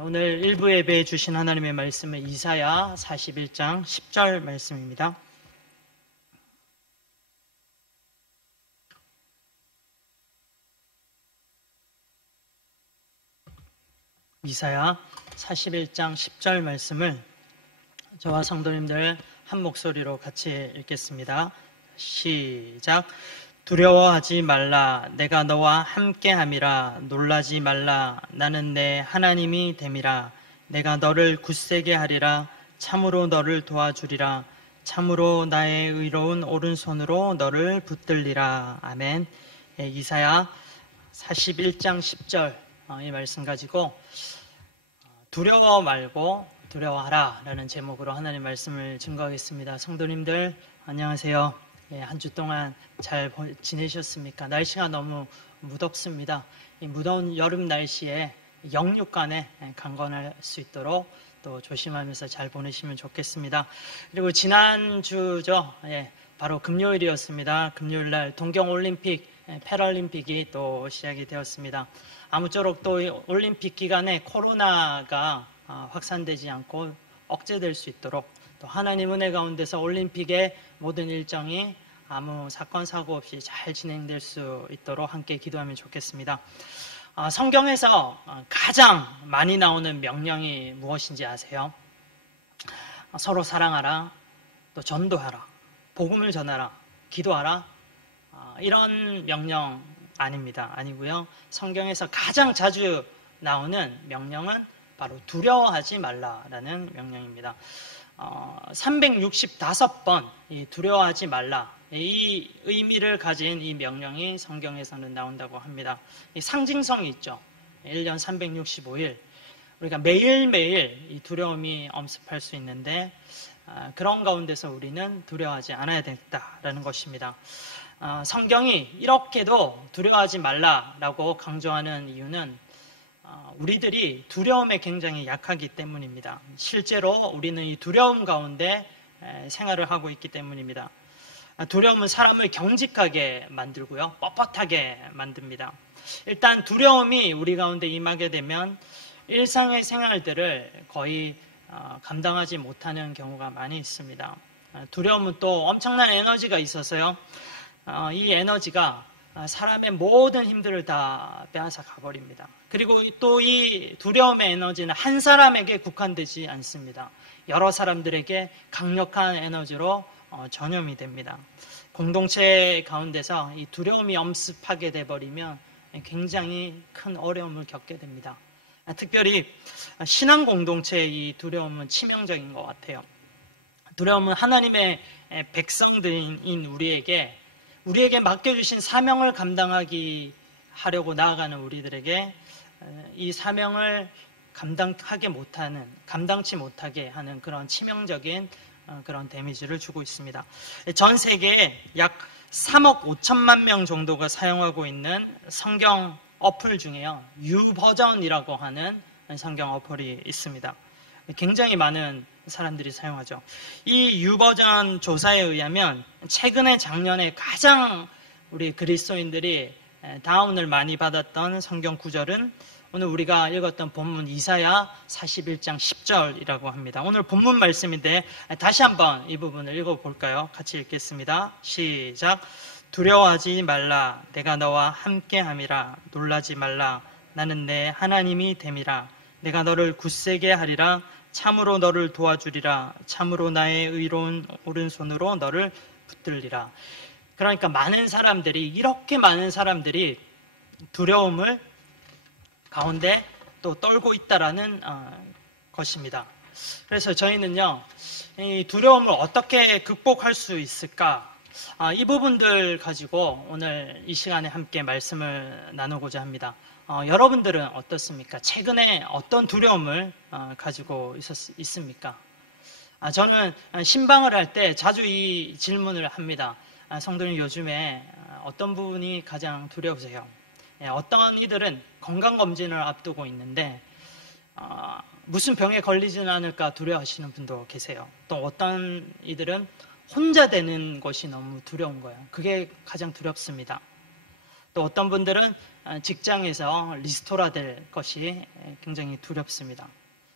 오늘 일부 예배에 주신 하나님의 말씀은 이사야 41장 10절 말씀입니다. 이사야 41장 10절 말씀을 저와 성도님들 한 목소리로 같이 읽겠습니다. 시작. 두려워하지 말라. 내가 너와 함께함이라. 놀라지 말라. 나는 내 하나님이 됨이라. 내가 너를 굳세게 하리라. 참으로 너를 도와주리라. 참으로 나의 의로운 오른손으로 너를 붙들리라. 아멘. 이사야 41장 10절 이 말씀 가지고 두려워 말고 두려워하라 라는 제목으로 하나님 말씀을 증거하겠습니다. 성도님들 안녕하세요. 한 주 동안 잘 지내셨습니까? 날씨가 너무 무덥습니다. 이 무더운 여름 날씨에 영육간에 강건할 수 있도록 또 조심하면서 잘 보내시면 좋겠습니다. 그리고 지난주죠. 바로 금요일이었습니다. 금요일날 동경올림픽, 패럴림픽이 또 시작이 되었습니다. 아무쪼록 또 올림픽 기간에 코로나가 확산되지 않고 억제될 수 있도록 또 하나님 은혜 가운데서 올림픽의 모든 일정이 아무 사건 사고 없이 잘 진행될 수 있도록 함께 기도하면 좋겠습니다. 성경에서 가장 많이 나오는 명령이 무엇인지 아세요? 서로 사랑하라, 또 전도하라, 복음을 전하라, 기도하라, 이런 명령 아닙니다. 아니고요. 성경에서 가장 자주 나오는 명령은 바로 두려워하지 말라라는 명령입니다. 365번 두려워하지 말라 이 의미를 가진 이 명령이 성경에서는 나온다고 합니다. 이 상징성이 있죠. 1년 365일 우리가 매일매일 이 두려움이 엄습할 수 있는데 그런 가운데서 우리는 두려워하지 않아야 된다라는 것입니다. 성경이 이렇게도 두려워하지 말라라고 강조하는 이유는 우리들이 두려움에 굉장히 약하기 때문입니다. 실제로 우리는 이 두려움 가운데 생활을 하고 있기 때문입니다. 두려움은 사람을 경직하게 만들고요, 뻣뻣하게 만듭니다. 일단 두려움이 우리 가운데 임하게 되면 일상의 생활들을 거의 감당하지 못하는 경우가 많이 있습니다. 두려움은 또 엄청난 에너지가 있어서요, 이 에너지가 사람의 모든 힘들을 다 빼앗아 가버립니다. 그리고 또 이 두려움의 에너지는 한 사람에게 국한되지 않습니다. 여러 사람들에게 강력한 에너지로 전염이 됩니다. 공동체 가운데서 이 두려움이 엄습하게 돼버리면 굉장히 큰 어려움을 겪게 됩니다. 특별히 신앙 공동체의 이 두려움은 치명적인 것 같아요. 두려움은 하나님의 백성들인 우리에게 맡겨주신 사명을 하려고 나아가는 우리들에게 이 사명을 감당치 못하게 하는 그런 치명적인 그런 데미지를 주고 있습니다. 전 세계에 약 3억 5천만 명 정도가 사용하고 있는 성경 어플 중에요, 유버전이라고 하는 성경 어플이 있습니다. 굉장히 많은 사람들이 사용하죠. 이 유버전 조사에 의하면 작년에 가장 우리 그리스도인들이 다운을 많이 받았던 성경 구절은 오늘 우리가 읽었던 본문 이사야 41장 10절이라고 합니다. 오늘 본문 말씀인데 다시 한번 이 부분을 읽어볼까요? 같이 읽겠습니다. 시작. 두려워하지 말라. 내가 너와 함께함이라. 놀라지 말라. 나는 내 하나님이 됨이라. 내가 너를 굳세게 하리라. 참으로 너를 도와주리라. 참으로 나의 의로운 오른손으로 너를 붙들리라. 그러니까 이렇게 많은 사람들이 두려움을 가운데 또 떨고 있다라는 것입니다. 그래서 저희는요, 이 두려움을 어떻게 극복할 수 있을까? 이 부분들 가지고 오늘 이 시간에 함께 말씀을 나누고자 합니다. 여러분들은 어떻습니까? 최근에 어떤 두려움을 가지고 있습니까? 저는 신방을 할 때 자주 이 질문을 합니다. 성도님, 요즘에 어떤 부분이 가장 두려우세요? 어떤 이들은 건강검진을 앞두고 있는데 무슨 병에 걸리지는 않을까 두려워하시는 분도 계세요. 또 어떤 이들은 혼자 되는 것이 너무 두려운 거예요. 그게 가장 두렵습니다. 또 어떤 분들은 직장에서 리스토라 될 것이 굉장히 두렵습니다.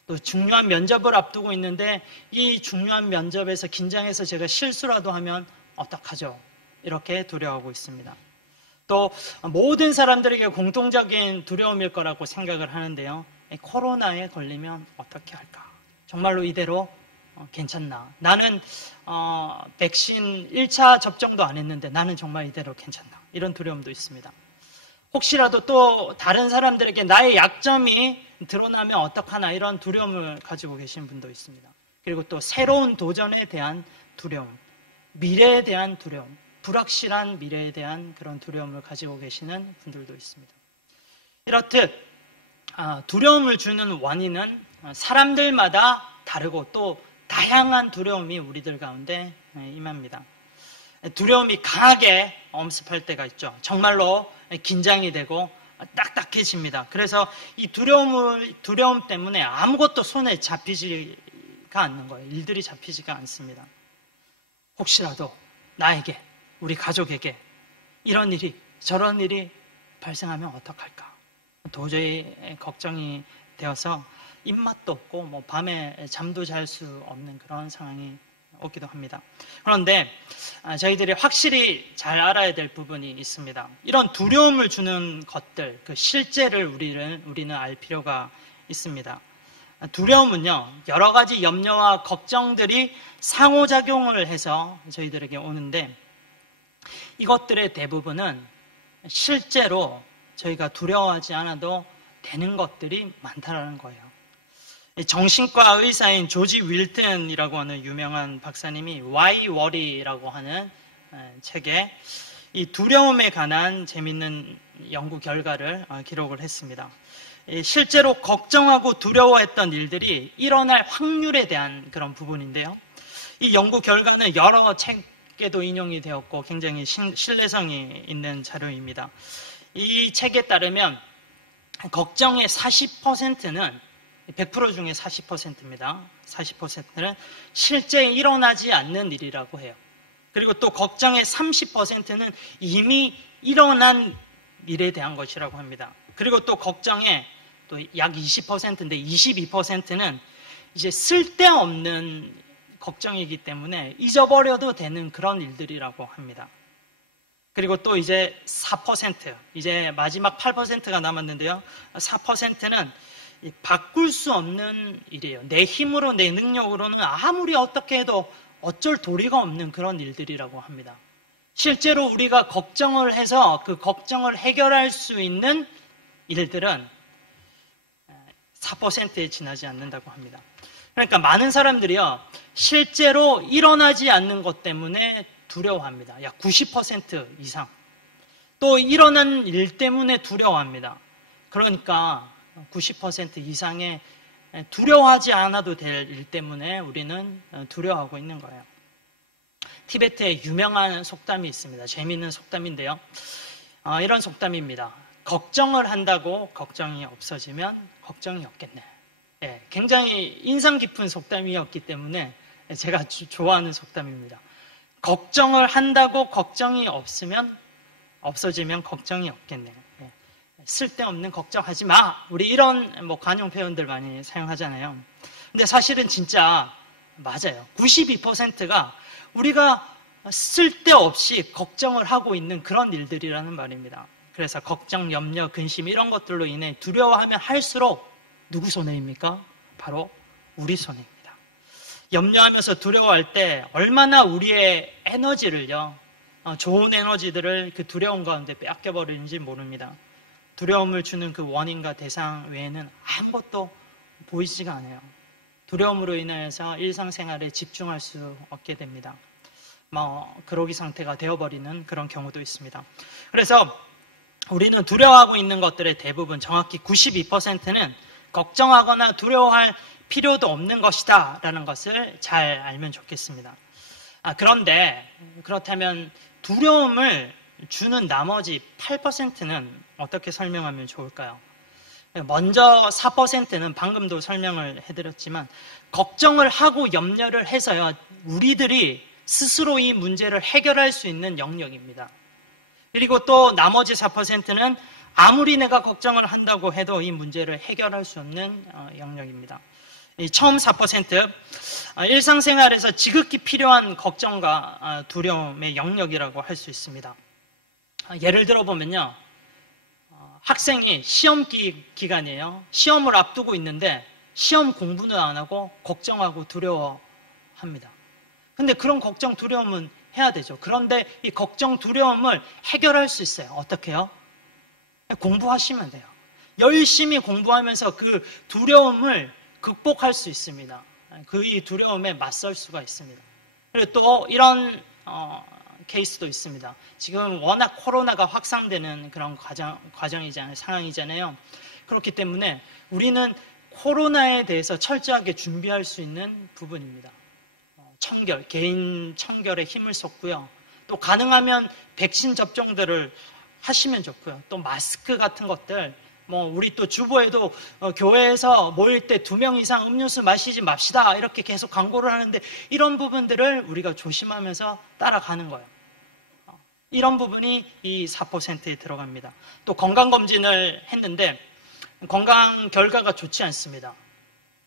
또 중요한 면접을 앞두고 있는데 이 중요한 면접에서 긴장해서 제가 실수라도 하면 어떡하죠? 이렇게 두려워하고 있습니다. 또 모든 사람들에게 공통적인 두려움일 거라고 생각을 하는데요. 코로나에 걸리면 어떻게 할까? 정말로 이대로 괜찮나? 나는 백신 1차 접종도 안 했는데 나는 정말 이대로 괜찮나? 이런 두려움도 있습니다. 혹시라도 또 다른 사람들에게 나의 약점이 드러나면 어떡하나 이런 두려움을 가지고 계신 분도 있습니다. 그리고 또 새로운 도전에 대한 두려움, 미래에 대한 두려움, 불확실한 미래에 대한 그런 두려움을 가지고 계시는 분들도 있습니다. 이렇듯 두려움을 주는 원인은 사람들마다 다르고 또 다양한 두려움이 우리들 가운데 임합니다. 두려움이 강하게 엄습할 때가 있죠. 정말로 긴장이 되고 딱딱해집니다. 그래서 이 두려움 때문에 아무것도 손에 잡히지가 않는 거예요. 일들이 잡히지가 않습니다. 혹시라도 나에게, 우리 가족에게 이런 일이, 저런 일이 발생하면 어떡할까? 도저히 걱정이 되어서 입맛도 없고 밤에 잠도 잘 수 없는 그런 상황이 오기도 합니다. 그런데 저희들이 확실히 잘 알아야 될 부분이 있습니다. 이런 두려움을 주는 것들, 그 실제를 우리는 알 필요가 있습니다. 두려움은요, 여러 가지 염려와 걱정들이 상호작용을 해서 저희들에게 오는데 이것들의 대부분은 실제로 저희가 두려워하지 않아도 되는 것들이 많다라는 거예요. 정신과 의사인 조지 윌튼이라고 하는 유명한 박사님이 Why Worry라고 하는 책에 이 두려움에 관한 재밌는 연구 결과를 기록을 했습니다. 실제로 걱정하고 두려워했던 일들이 일어날 확률에 대한 그런 부분인데요. 이 연구 결과는 여러 책에도 인용이 되었고 굉장히 신뢰성이 있는 자료입니다. 이 책에 따르면 걱정의 40%는 100% 중에 40%입니다. 40%는 실제 일어나지 않는 일이라고 해요. 그리고 또 걱정의 30%는 이미 일어난 일에 대한 것이라고 합니다. 그리고 또 걱정의 또 약 20%인데 22%는 이제 쓸데없는 걱정이기 때문에 잊어버려도 되는 그런 일들이라고 합니다. 그리고 또 이제 4%, 이제 마지막 8%가 남았는데요. 4%는 바꿀 수 없는 일이에요. 내 힘으로, 내 능력으로는 아무리 어떻게 해도 어쩔 도리가 없는 그런 일들이라고 합니다. 실제로 우리가 걱정을 해서 그 걱정을 해결할 수 있는 일들은 4%에 지나지 않는다고 합니다. 그러니까 많은 사람들이요, 실제로 일어나지 않는 것 때문에 두려워합니다. 약 90% 이상. 또 일어난 일 때문에 두려워합니다. 그러니까 90% 이상의 두려워하지 않아도 될 일 때문에 우리는 두려워하고 있는 거예요. 티베트에 유명한 속담이 있습니다. 재미있는 속담인데요. 이런 속담입니다. 걱정을 한다고 걱정이 없어지면 걱정이 없겠네. 굉장히 인상 깊은 속담이었기 때문에 제가 좋아하는 속담입니다. 걱정을 한다고 걱정이 없어지면 걱정이 없겠네. 쓸데없는 걱정하지 마. 우리 이런 관용 표현들 많이 사용하잖아요. 근데 사실은 진짜 맞아요. 92%가 우리가 쓸데없이 걱정을 하고 있는 그런 일들이라는 말입니다. 그래서 걱정, 염려, 근심 이런 것들로 인해 두려워하면 할수록 누구 손해입니까? 바로 우리 손해입니다. 염려하면서 두려워할 때 얼마나 우리의 에너지를요, 좋은 에너지들을 그 두려움 가운데 빼앗겨버리는지 모릅니다. 두려움을 주는 그 원인과 대상 외에는 아무것도 보이지가 않아요. 두려움으로 인해서 일상생활에 집중할 수 없게 됩니다. 그러기 상태가 되어버리는 그런 경우도 있습니다. 그래서 우리는 두려워하고 있는 것들의 대부분, 정확히 92%는 걱정하거나 두려워할 필요도 없는 것이다 라는 것을 잘 알면 좋겠습니다. 그런데 그렇다면 두려움을 주는 나머지 8%는 어떻게 설명하면 좋을까요? 먼저 4%는 방금도 설명을 해드렸지만 걱정을 하고 염려를 해서요, 우리들이 스스로 이 문제를 해결할 수 있는 영역입니다. 그리고 또 나머지 4%는 아무리 내가 걱정을 한다고 해도 이 문제를 해결할 수 없는 영역입니다. 이 처음 4%, 일상생활에서 지극히 필요한 걱정과 두려움의 영역이라고 할 수 있습니다. 예를 들어 보면요. 학생이 시험 기간이에요. 시험을 앞두고 있는데 시험 공부는 안 하고 걱정하고 두려워합니다. 근데 그런 걱정, 두려움은 해야 되죠. 그런데 이 걱정, 두려움을 해결할 수 있어요. 어떻게 해요? 공부하시면 돼요. 열심히 공부하면서 그 두려움을 극복할 수 있습니다. 그 이 두려움에 맞설 수가 있습니다. 그리고 또 이런 케이스도 있습니다. 지금 워낙 코로나가 확산되는 그런 과정이잖아요. 상황이잖아요. 그렇기 때문에 우리는 코로나에 대해서 철저하게 준비할 수 있는 부분입니다. 청결, 개인 청결에 힘을 쏟고요. 또 가능하면 백신 접종들을 하시면 좋고요. 또 마스크 같은 것들, 우리 또 주보에도 교회에서 모일 때 2명 이상 음료수 마시지 맙시다 이렇게 계속 광고를 하는데 이런 부분들을 우리가 조심하면서 따라가는 거예요. 이런 부분이 이 4%에 들어갑니다. 또 건강검진을 했는데 건강 결과가 좋지 않습니다.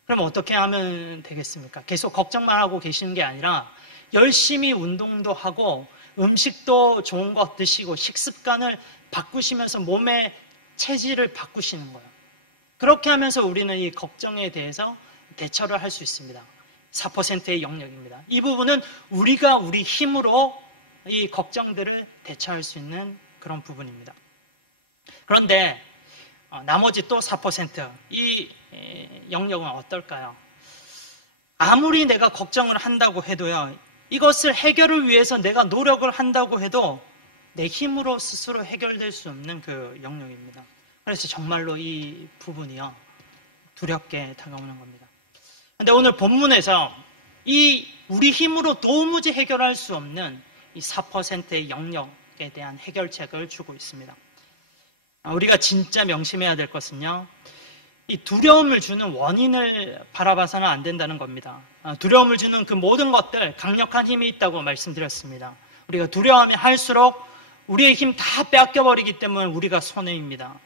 그럼 어떻게 하면 되겠습니까? 계속 걱정만 하고 계시는 게 아니라 열심히 운동도 하고 음식도 좋은 거 드시고 식습관을 바꾸시면서 몸의 체질을 바꾸시는 거예요. 그렇게 하면서 우리는 이 걱정에 대해서 대처를 할 수 있습니다. 4%의 영역입니다. 이 부분은 우리가 우리 힘으로 이 걱정들을 대처할 수 있는 그런 부분입니다. 그런데 나머지 또 4%, 이 영역은 어떨까요? 아무리 내가 걱정을 한다고 해도요, 이것을 해결을 위해서 내가 노력을 한다고 해도 내 힘으로 스스로 해결될 수 없는 그 영역입니다. 그래서 정말로 이 부분이요, 두렵게 다가오는 겁니다. 그런데 오늘 본문에서 이 우리 힘으로 도무지 해결할 수 없는 이 4%의 영역에 대한 해결책을 주고 있습니다. 우리가 진짜 명심해야 될 것은요, 이 두려움을 주는 원인을 바라봐서는 안 된다는 겁니다. 두려움을 주는 그 모든 것들, 강력한 힘이 있다고 말씀드렸습니다. 우리가 두려워하면 할수록 우리의 힘 다 뺏겨버리기 때문에 우리가 손해입니다.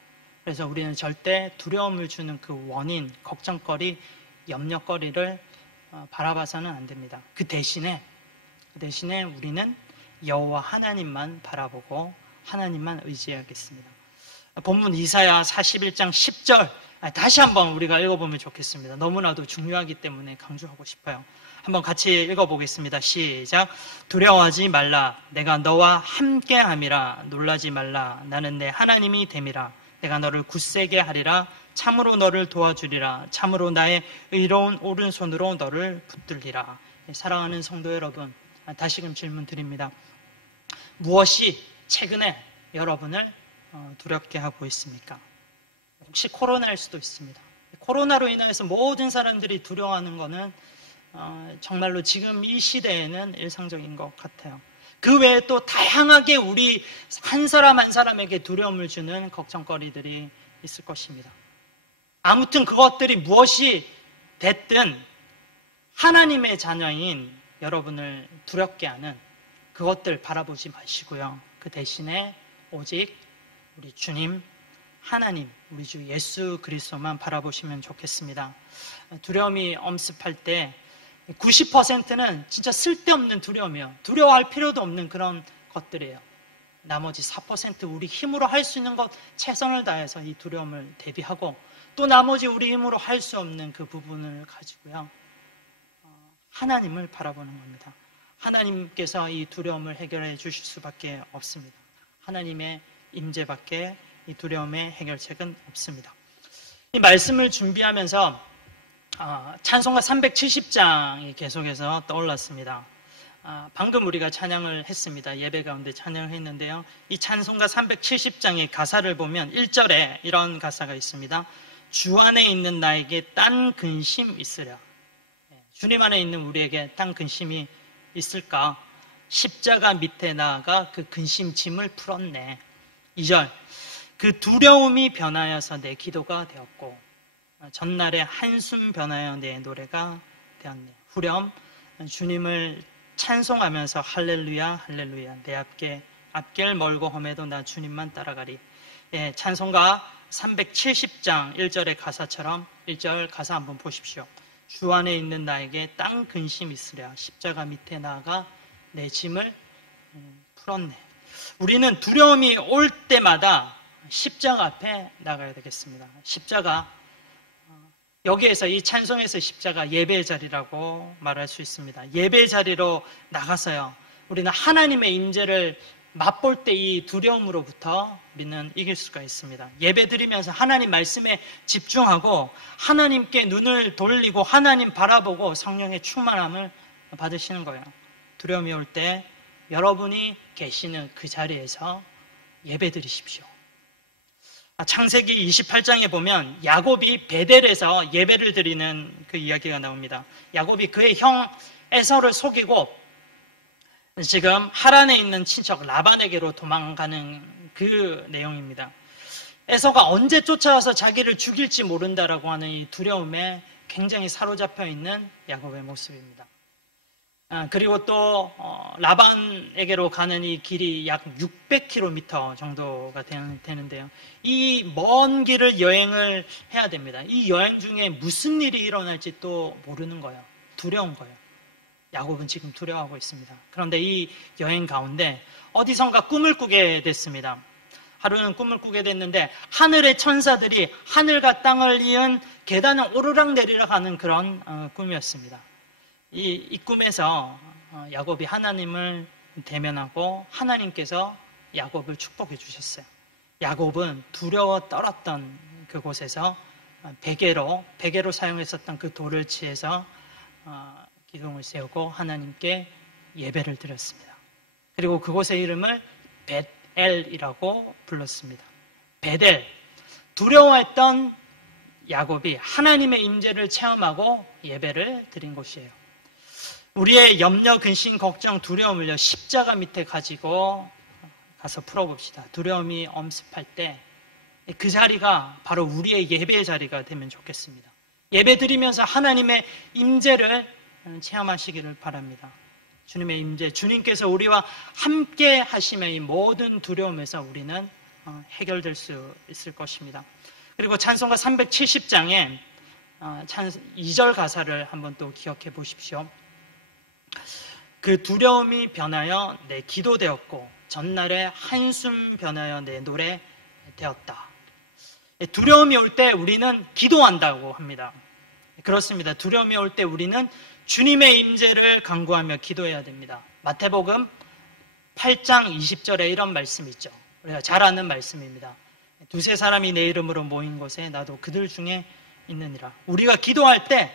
그래서 우리는 절대 두려움을 주는 그 원인, 걱정거리, 염려거리를 바라봐서는 안 됩니다. 그 대신에 우리는 여호와 하나님만 바라보고 하나님만 의지하겠습니다. 본문 이사야 41장 10절 다시 한번 우리가 읽어보면 좋겠습니다. 너무나도 중요하기 때문에 강조하고 싶어요. 한번 같이 읽어보겠습니다. 시작. 두려워하지 말라. 내가 너와 함께함이라. 놀라지 말라. 나는 내 하나님이 됨이라. 내가 너를 굳세게 하리라. 참으로 너를 도와주리라. 참으로 나의 의로운 오른손으로 너를 붙들리라. 사랑하는 성도 여러분, 다시금 질문 드립니다. 무엇이 최근에 여러분을 두렵게 하고 있습니까? 혹시 코로나일 수도 있습니다. 코로나로 인해서 모든 사람들이 두려워하는 것은 정말로 지금 이 시대에는 일상적인 것 같아요. 그 외에 또 다양하게 우리 한 사람 한 사람에게 두려움을 주는 걱정거리들이 있을 것입니다. 아무튼 그것들이 무엇이 됐든 하나님의 자녀인 여러분을 두렵게 하는 그것들 바라보지 마시고요. 그 대신에 오직 우리 주님, 하나님, 우리 주 예수 그리스도만 바라보시면 좋겠습니다. 두려움이 엄습할 때 90%는 진짜 쓸데없는 두려움이에요. 두려워할 필요도 없는 그런 것들이에요. 나머지 4% 우리 힘으로 할 수 있는 것 최선을 다해서 이 두려움을 대비하고 또 나머지 우리 힘으로 할 수 없는 그 부분을 가지고요. 하나님을 바라보는 겁니다. 하나님께서 이 두려움을 해결해 주실 수밖에 없습니다. 하나님의 임재밖에 이 두려움의 해결책은 없습니다. 이 말씀을 준비하면서 찬송가 370장이 계속해서 떠올랐습니다. 방금 우리가 찬양을 했습니다. 예배 가운데 찬양을 했는데요. 이 찬송가 370장의 가사를 보면 1절에 이런 가사가 있습니다. 주 안에 있는 나에게 딴 근심 있으랴. 주님 안에 있는 우리에게 딴 근심이 있을까? 십자가 밑에 나아가 그 근심 짐을 풀었네. 2절, 그 두려움이 변하여서 내 기도가 되었고 전날에 한숨 변하여 내 노래가 되었네. 후렴, 주님을 찬송하면서 할렐루야 할렐루야 내 앞에 앞길 멀고 험해도 나 주님만 따라가리. 예, 찬송가 370장 1절의 가사처럼 1절 가사 한번 보십시오. 주 안에 있는 나에게 땅 근심 있으랴. 십자가 밑에 나아가 내 짐을 풀었네. 우리는 두려움이 올 때마다 십자가 앞에 나가야 되겠습니다. 십자가, 여기에서 이 찬송에서 십자가 예배의 자리라고 말할 수 있습니다. 예배의 자리로 나가서요, 우리는 하나님의 임재를 맛볼 때 이 두려움으로부터 우리는 이길 수가 있습니다. 예배 드리면서 하나님 말씀에 집중하고 하나님께 눈을 돌리고 하나님 바라보고 성령의 충만함을 받으시는 거예요. 두려움이 올 때 여러분이 계시는 그 자리에서 예배 드리십시오. 창세기 28장에 보면 야곱이 베델에서 예배를 드리는 그 이야기가 나옵니다. 야곱이 그의 형 에서를 속이고 지금 하란에 있는 친척 라반에게로 도망가는 그 내용입니다. 에서가 언제 쫓아와서 자기를 죽일지 모른다라고 하는 이 두려움에 굉장히 사로잡혀 있는 야곱의 모습입니다. 그리고 또 라반에게로 가는 이 길이 약 600km 정도가 되는데요. 이 먼 길을 여행을 해야 됩니다. 이 여행 중에 무슨 일이 일어날지 또 모르는 거예요. 두려운 거예요. 야곱은 지금 두려워하고 있습니다. 그런데 이 여행 가운데 어디선가 꿈을 꾸게 됐습니다. 하루는 꿈을 꾸게 됐는데 하늘의 천사들이 하늘과 땅을 이은 계단을 오르락내리락 하는 그런 꿈이었습니다. 이 꿈에서 야곱이 하나님을 대면하고 하나님께서 야곱을 축복해 주셨어요. 야곱은 두려워 떨었던 그곳에서 베개로 사용했었던 그 돌을 취해서 기둥을 세우고 하나님께 예배를 드렸습니다. 그리고 그곳의 이름을 벳엘이라고 불렀습니다. 벳엘, 두려워했던 야곱이 하나님의 임재를 체험하고 예배를 드린 곳이에요. 우리의 염려, 근심, 걱정, 두려움을요, 십자가 밑에 가지고 가서 풀어봅시다. 두려움이 엄습할 때 그 자리가 바로 우리의 예배의 자리가 되면 좋겠습니다. 예배 드리면서 하나님의 임재를 체험하시기를 바랍니다. 주님의 임재, 주님께서 우리와 함께 하시면 이 모든 두려움에서 우리는 해결될 수 있을 것입니다. 그리고 찬송가 370장에 2절 가사를 한번 또 기억해 보십시오. 그 두려움이 변하여 내 기도 되었고 전날에 한숨 변하여 내 노래 되었다. 두려움이 올 때 우리는 기도한다고 합니다. 그렇습니다. 두려움이 올 때 우리는 주님의 임재를 간구하며 기도해야 됩니다. 마태복음 8장 20절에 이런 말씀이 있죠. 우리가 잘 아는 말씀입니다. 두세 사람이 내 이름으로 모인 곳에 나도 그들 중에 있느니라. 우리가 기도할 때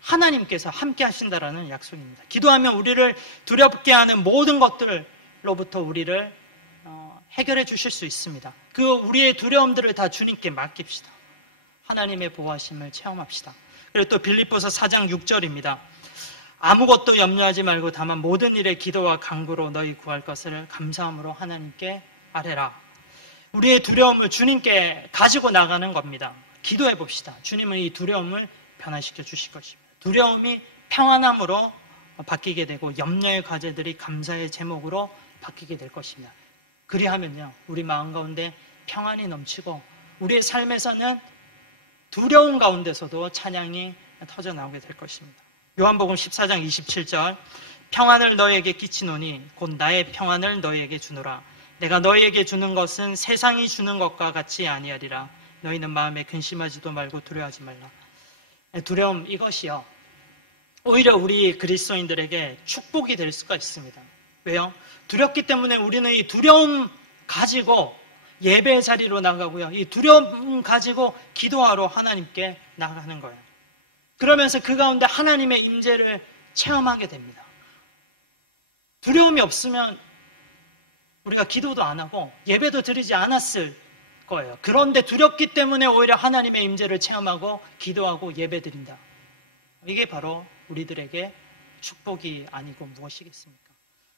하나님께서 함께 하신다라는 약속입니다. 기도하면 우리를 두렵게 하는 모든 것들로부터 우리를 해결해 주실 수 있습니다. 그 우리의 두려움들을 다 주님께 맡깁시다. 하나님의 보호하심을 체험합시다. 그리고 또 빌립보서 4장 6절입니다. 아무것도 염려하지 말고 다만 모든 일에 기도와 간구로 너희 구할 것을 감사함으로 하나님께 아뢰라. 우리의 두려움을 주님께 가지고 나가는 겁니다. 기도해 봅시다. 주님은 이 두려움을 변화시켜 주실 것입니다. 두려움이 평안함으로 바뀌게 되고 염려의 과제들이 감사의 제목으로 바뀌게 될 것입니다. 그리하면요, 우리 마음 가운데 평안이 넘치고 우리의 삶에서는 두려움 가운데서도 찬양이 터져 나오게 될 것입니다. 요한복음 14장 27절, 평안을 너희에게 끼치노니 곧 나의 평안을 너희에게 주노라. 내가 너희에게 주는 것은 세상이 주는 것과 같이 아니하리라. 너희는 마음에 근심하지도 말고 두려워하지 말라. 두려움, 이것이요, 오히려 우리 그리스도인들에게 축복이 될 수가 있습니다. 왜요? 두렵기 때문에 우리는 이 두려움 가지고 예배 자리로 나가고요, 이 두려움 가지고 기도하러 하나님께 나가는 거예요. 그러면서 그 가운데 하나님의 임재를 체험하게 됩니다. 두려움이 없으면 우리가 기도도 안 하고 예배도 드리지 않았을 거예요. 그런데 두렵기 때문에 오히려 하나님의 임재를 체험하고 기도하고 예배 드린다. 이게 바로 우리들에게 축복이 아니고 무엇이겠습니까?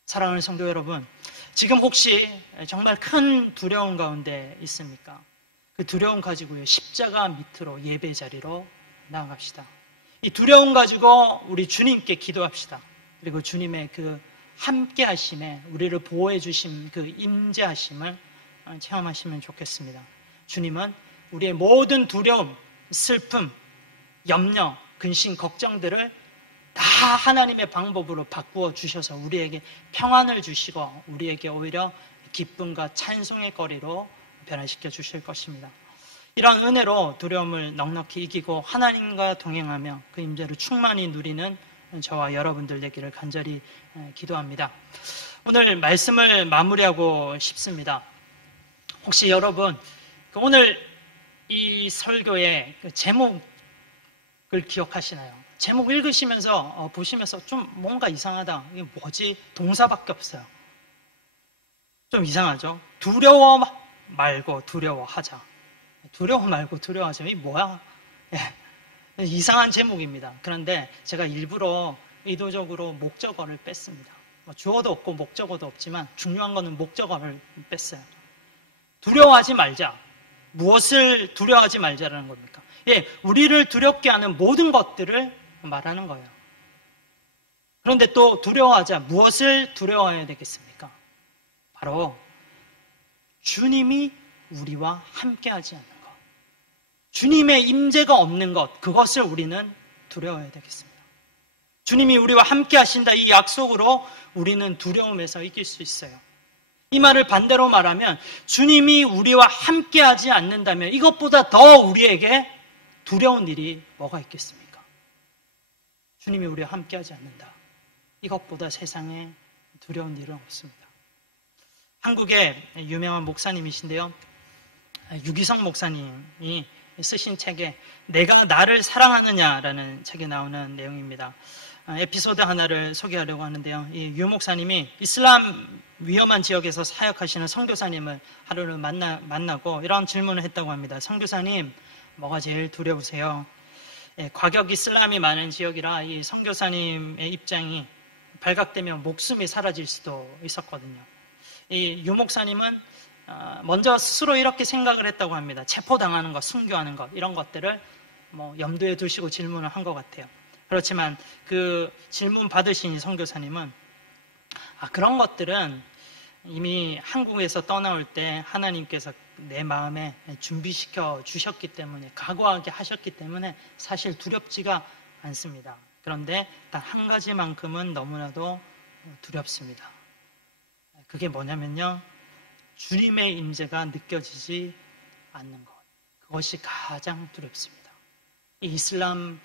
사랑하는 성도 여러분, 지금 혹시 정말 큰 두려움 가운데 있습니까? 그 두려움 가지고요, 십자가 밑으로 예배 자리로 나아갑시다. 이 두려움 가지고 우리 주님께 기도합시다. 그리고 주님의 그 함께 하심에 우리를 보호해 주심 그 임재하심을 체험하시면 좋겠습니다. 주님은 우리의 모든 두려움, 슬픔, 염려, 근심, 걱정들을 다 하나님의 방법으로 바꾸어 주셔서 우리에게 평안을 주시고 우리에게 오히려 기쁨과 찬송의 거리로 변화시켜 주실 것입니다. 이런 은혜로 두려움을 넉넉히 이기고 하나님과 동행하며 그 임재를 충만히 누리는 저와 여러분들 되기를 간절히 기도합니다. 오늘 말씀을 마무리하고 싶습니다. 혹시 여러분 오늘 이 설교의 제목을 기억하시나요? 제목 읽으시면서 보시면서 좀 뭔가 이상하다. 이게 뭐지? 동사밖에 없어요. 좀 이상하죠? 두려워 말고 두려워하자. 두려워 말고 두려워하자. 이게 뭐야? 이상한 제목입니다. 그런데 제가 일부러 의도적으로 목적어를 뺐습니다. 주어도 없고 목적어도 없지만 중요한 거는 목적어를 뺐어요. 두려워하지 말자. 무엇을 두려워하지 말자라는 겁니까? 우리를 두렵게 하는 모든 것들을 말하는 거예요. 그런데 또 두려워하자. 무엇을 두려워해야 되겠습니까? 바로 주님이 우리와 함께하지 않는 것. 주님의 임재가 없는 것. 그것을 우리는 두려워해야 되겠습니다. 주님이 우리와 함께 하신다 이 약속으로 우리는 두려움에서 이길 수 있어요. 이 말을 반대로 말하면 주님이 우리와 함께 하지 않는다면 이것보다 더 우리에게 두려운 일이 뭐가 있겠습니까? 주님이 우리와 함께 하지 않는다. 이것보다 세상에 두려운 일은 없습니다. 한국의 유명한 목사님이신데요. 유기성 목사님이 쓰신 책에 내가 나를 사랑하느냐라는 책에 나오는 내용입니다. 에피소드 하나를 소개하려고 하는데요. 이 유 목사님이 이슬람 위험한 지역에서 사역하시는 선교사님을 하루를 만나고 이런 질문을 했다고 합니다. 선교사님, 뭐가 제일 두려우세요? 과격 이슬람이 많은 지역이라 이 선교사님의 입장이 발각되면 목숨이 사라질 수도 있었거든요. 이 유 목사님은 먼저 스스로 이렇게 생각을 했다고 합니다. 체포당하는 것, 순교하는 것 이런 것들을 염두에 두시고 질문을 한 것 같아요. 그렇지만 그 질문 받으신 선교사님은 그런 것들은 이미 한국에서 떠나올 때 하나님께서 내 마음에 준비시켜 주셨기 때문에 각오하게 하셨기 때문에 사실 두렵지가 않습니다. 그런데 단 한 가지만큼은 너무나도 두렵습니다. 그게 뭐냐면요. 주님의 임재가 느껴지지 않는 것. 그것이 가장 두렵습니다. 이 이슬람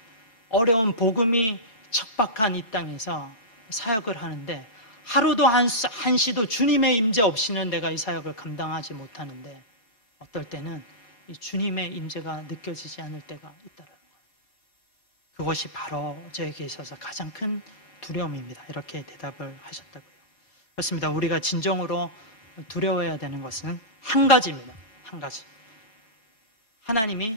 어려운 복음이 척박한 이 땅에서 사역을 하는데 하루도 한시도 주님의 임재 없이는 내가 이 사역을 감당하지 못하는데 어떨 때는 이 주님의 임재가 느껴지지 않을 때가 있다는 거예요. 그것이 바로 저에게 있어서 가장 큰 두려움입니다. 이렇게 대답을 하셨다고요. 그렇습니다. 우리가 진정으로 두려워해야 되는 것은 한 가지입니다. 한 가지. 하나님이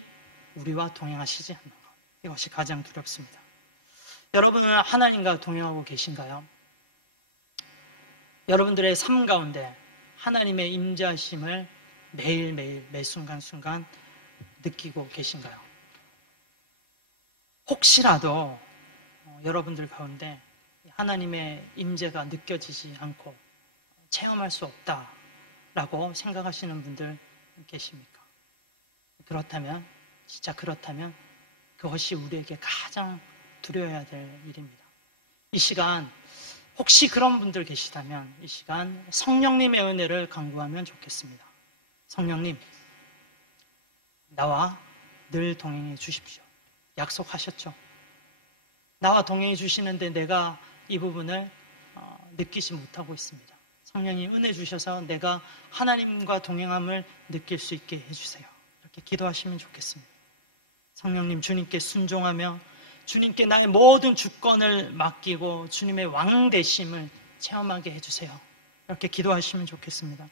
우리와 동행하시지 않는 것. 이것이 가장 두렵습니다. 여러분은 하나님과 동행하고 계신가요? 여러분들의 삶 가운데 하나님의 임재하심을 매일매일 매 순간순간 느끼고 계신가요? 혹시라도 여러분들 가운데 하나님의 임재가 느껴지지 않고 체험할 수 없다라고 생각하시는 분들 계십니까? 그렇다면, 진짜 그렇다면 그것이 우리에게 가장 두려워해야 될 일입니다. 이 시간 혹시 그런 분들 계시다면 이 시간 성령님의 은혜를 간구하면 좋겠습니다. 성령님, 나와 늘 동행해 주십시오. 약속하셨죠? 나와 동행해 주시는데 내가 이 부분을 느끼지 못하고 있습니다. 성령님 은혜 주셔서 내가 하나님과 동행함을 느낄 수 있게 해주세요. 이렇게 기도하시면 좋겠습니다. 성령님, 주님께 순종하며 주님께 나의 모든 주권을 맡기고 주님의 왕 되심을 체험하게 해주세요. 이렇게 기도하시면 좋겠습니다.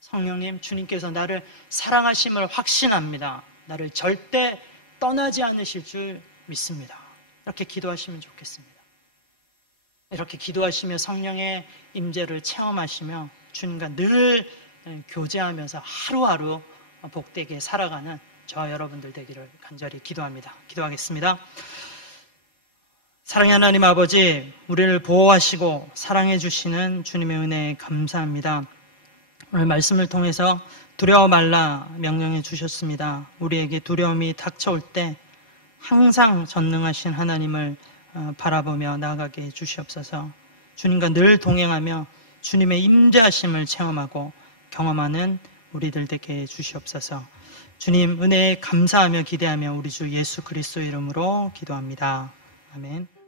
성령님, 주님께서 나를 사랑하심을 확신합니다. 나를 절대 떠나지 않으실 줄 믿습니다. 이렇게 기도하시면 좋겠습니다. 이렇게 기도하시며 성령의 임재를 체험하시며 주님과 늘 교제하면서 하루하루 복되게 살아가는 저와 여러분들 되기를 간절히 기도합니다. 기도하겠습니다. 사랑의 하나님 아버지, 우리를 보호하시고 사랑해 주시는 주님의 은혜에 감사합니다. 오늘 말씀을 통해서 두려워 말라 명령해 주셨습니다. 우리에게 두려움이 닥쳐올 때 항상 전능하신 하나님을 바라보며 나아가게 해 주시옵소서. 주님과 늘 동행하며 주님의 임재하심을 체험하고 경험하는 우리들 되게 해 주시옵소서. 주님 은혜에 감사하며 기대하며 우리 주 예수 그리스도 이름으로 기도합니다. 아멘.